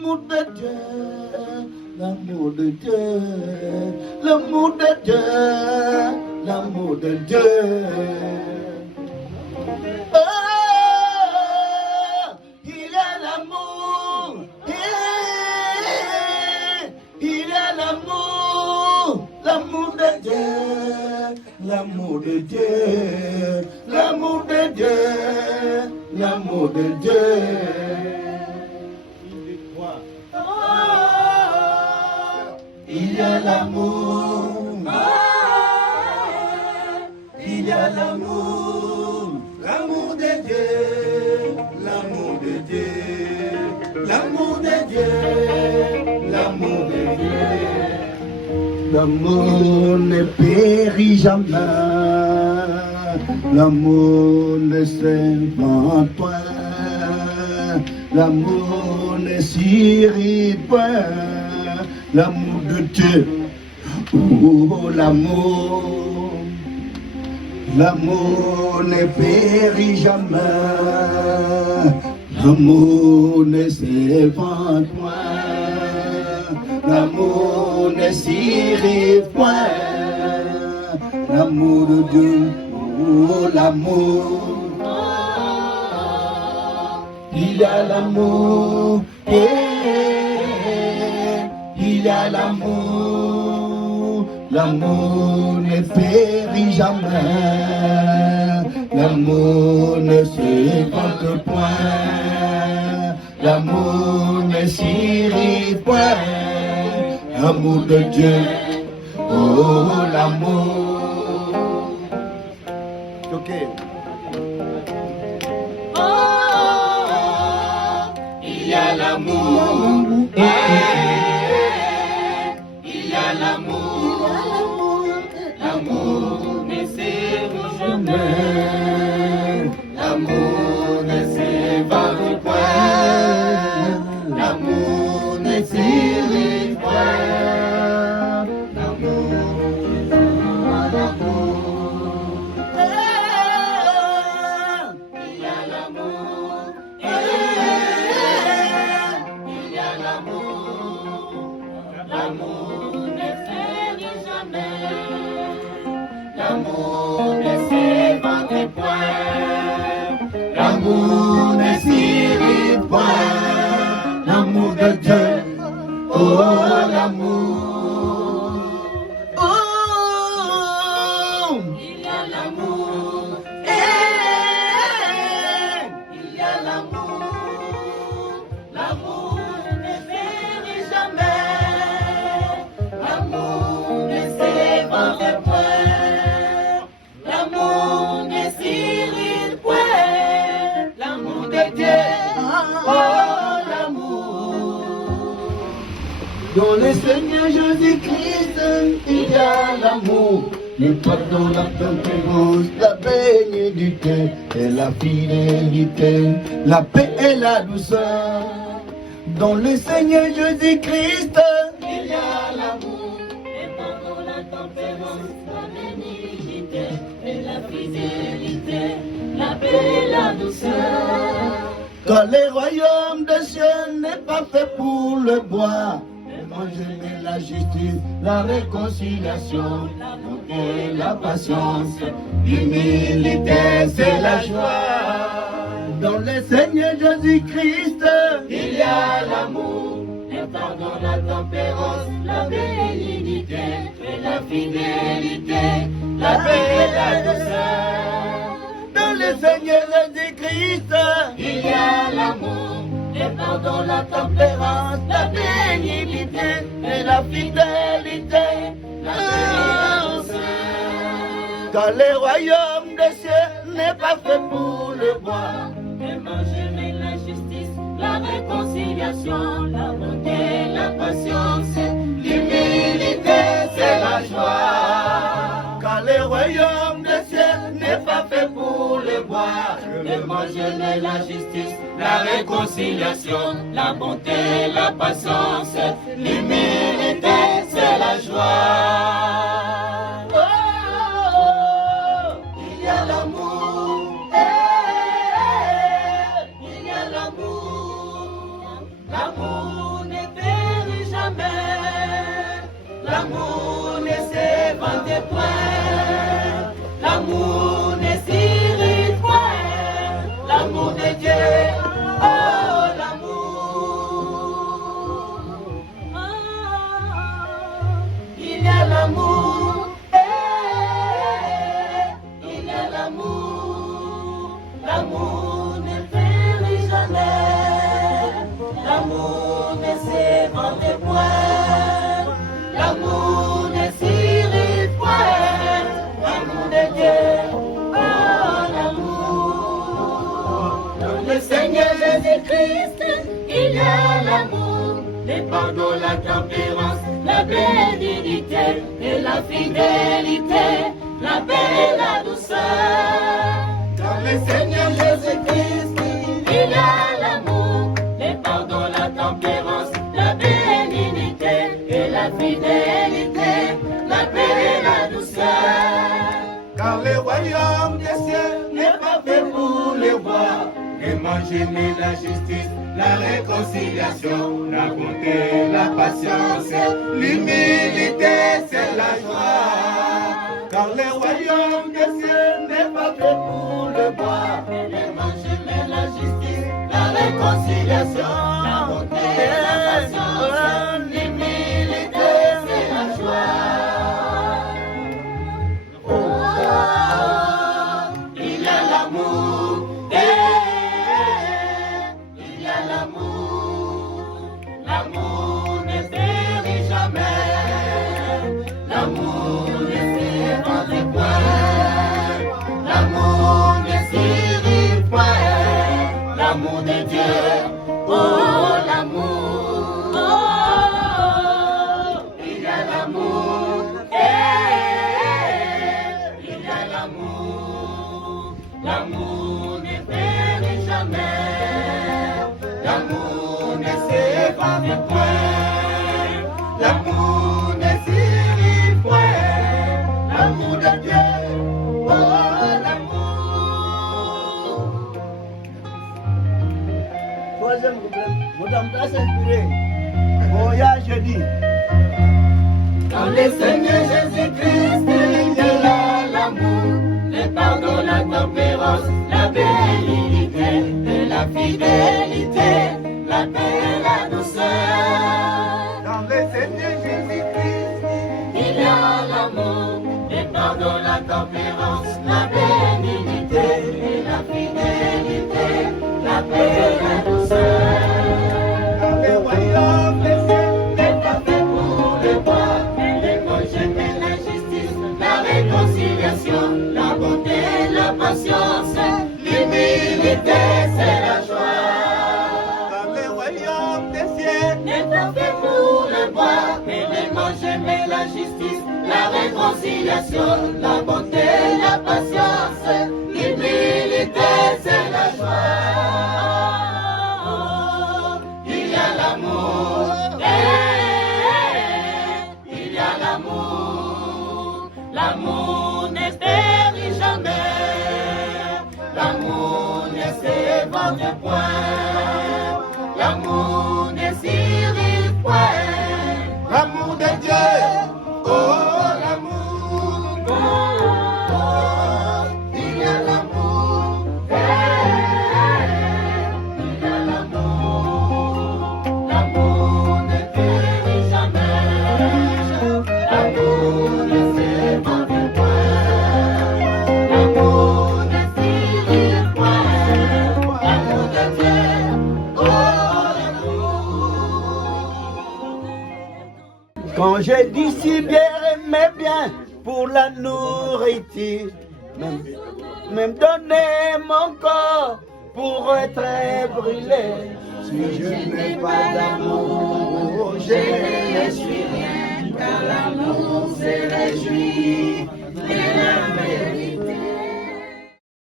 l'amour de Dieu, l'amour de Dieu, l'amour de Dieu, l'amour de Dieu. Oh, il y a l'amour, il y a l'amour, l'amour de Dieu, l'amour de Dieu, l'amour de Dieu, l'amour de Dieu. Il y a l'amour, il y a l'amour, l'amour de Dieu, l'amour de Dieu, l'amour de Dieu, l'amour de Dieu. L'amour ne périt jamais, l'amour ne s'invente point, l'amour ne s'irrite point. L'amour de Dieu, oh l'amour, l'amour ne périt jamais, l'amour ne s'évente point, l'amour ne s'irrite point, l'amour de Dieu, oh l'amour, il y a l'amour, il y a l'amour, l'amour ne périt jamais, l'amour ne s'évente point, l'amour ne s'irrite point, l'amour de Dieu, oh l'amour. Ok. Oh, il y a l'amour. L'amour ne s'évade jamais, l'amour ne s'évade point, l'amour ne s'irrite point, l'amour, il y a l'amour, il y a l'amour, l'amour ne s'évade jamais. L'amour ne s'évade point, l'amour ne s'irrite point, l'amour de Dieu, oh l'amour, oh il y a l'amour, il y a l'amour, l'amour ne périt jamais, l'amour ne s'évade point. L'amour ne s'irrite point, l'amour de Dieu, oh l'amour. Dans le Seigneur Jésus-Christ, il y a l'amour, le pardon, la tempérance, la bénédiction et la fidélité, la paix et la douceur. Dans le Seigneur Jésus-Christ, il y a l'amour, le pardon, la tempérance, la bénédiction et la fidélité, la paix et la douceur. Car le royaume des cieux n'est pas fait pour le bois, mais manger la justice, la réconciliation, la bonté, la patience, l'humilité, c'est la joie. Dans le Seigneur Jésus-Christ, il y a l'amour, le pardon, la tempérance, la bénédiction et la fidélité, la paix et la douceur. Dans le Seigneur Jésus-Christ, il y a l'amour, le pardon, la tempérance, la bénignité et la fidélité, la paix et la douceur. Car le royaume des cieux n'est pas fait pour le bois, mais manger la justice, la réconciliation, la bonté, la patience, l'humilité, c'est la joie. Car le royaume des cieux n'est pas fait pour le bois, mais manger la justice, la réconciliation, la bonté, la patience, l'humilité, c'est la joie. Oh, il y a l'amour, il y a l'amour, l'amour l'amour, il y a l'amour. L'amour ne périt jamais, l'amour ne s'évente point, l'amour ne s'irrite point, l'amour de Dieu, oh l'amour. Dans le Seigneur Jésus-Christ, il y a l'amour, le pardon, la tempérance, la bénédiction et la fidélité, la paix et la douceur. Dans le Seigneur Jésus-Christ, il y a l'amour, le pardon, la tempérance, la bénédiction et la fidélité, la paix et la douceur. Car le royaume des cieux n'est pas fait pour les voir, et manger mais la justice, la réconciliation, la bonté, la patience, l'humilité, c'est la joie. Car le royaume des cieux n'est pas fait pour le boire, les manger mais la justice, la réconciliation, la bonté, la patience, l'humilité, c'est la joie. Oh, il y a l'amour. L'amour ne périt jamais, l'amour ne s'évente point, l'amour ne s'irrite point, l'amour de Dieu, oh l'amour, oh, il y a l'amour, il y a l'amour, l'amour ne périt jamais, l'amour ne s'évente point, l'amour ne s'irrite point, l'amour de Dieu, oh l'amour. Troisième couplet, Madame Place inspirée, voyage jeudi. Dans le Seigneur Jésus-Christ, il y a l'amour, le pardon, la tempérance, la bénédiction et la fidélité, la paix et la douceur. Dans le Seigneur Jésus-Christ, il y a l'amour, le pardon, la tempérance, la bénédiction et la fidélité, la paix et la douceur. Dans le royaume des cieux n'est pas fait pour le boire, les congés et la justice, la réconciliation, la bonté, la patience, l'humilité, c'est la joie. Dans le royaume des cieux n'est pas fait pour le boire, mais les manger, mais la justice, la réconciliation, la bonté, la patience, l'humilité, c'est la joie. Il y a l'amour, il y a l'amour, l'amour ne périt jamais, l'amour ne s'évente point, l'amour ne s'irrite point, l'amour de Dieu, oh l'amour, oh, il y a l'amour, il y a l'amour, l'amour ne périt jamais, l'amour ne s'évente point, l'amour ne s'irrite point, l'amour de Dieu, oh l'amour. Quand j'ai dit si bien, mais bien pour la nourriture, même donner mon corps pour être brûlé. Si je n'ai pas d'amour, je ne suis rien, car l'amour se réjouit de la vérité.